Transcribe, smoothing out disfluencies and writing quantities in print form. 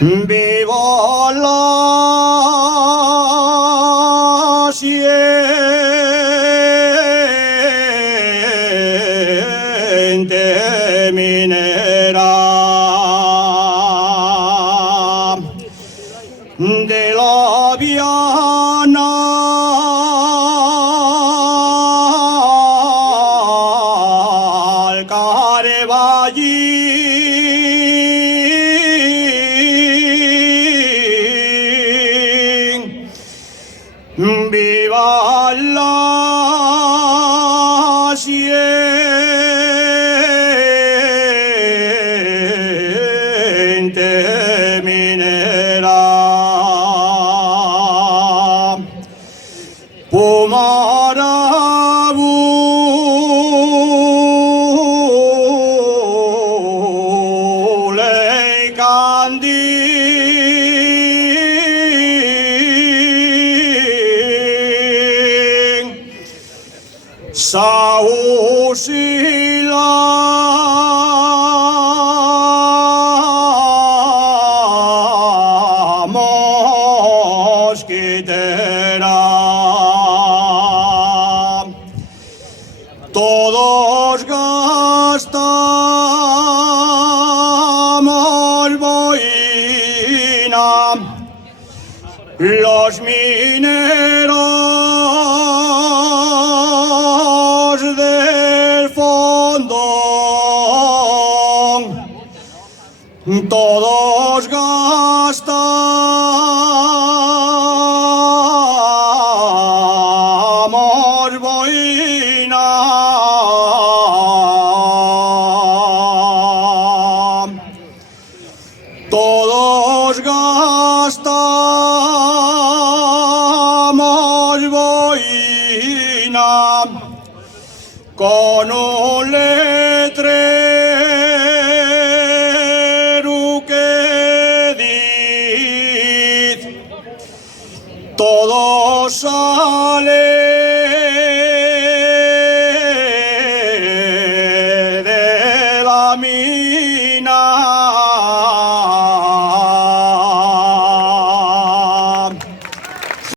Viva la siente minera de la Viana al Carevallín. Viva la siente minera. Pomarabule candin sausila mosquitera. Todos gastamos boina, los mineros del fondo, todos gastamos boina. Todos gastamos boina con un letrero que dice todos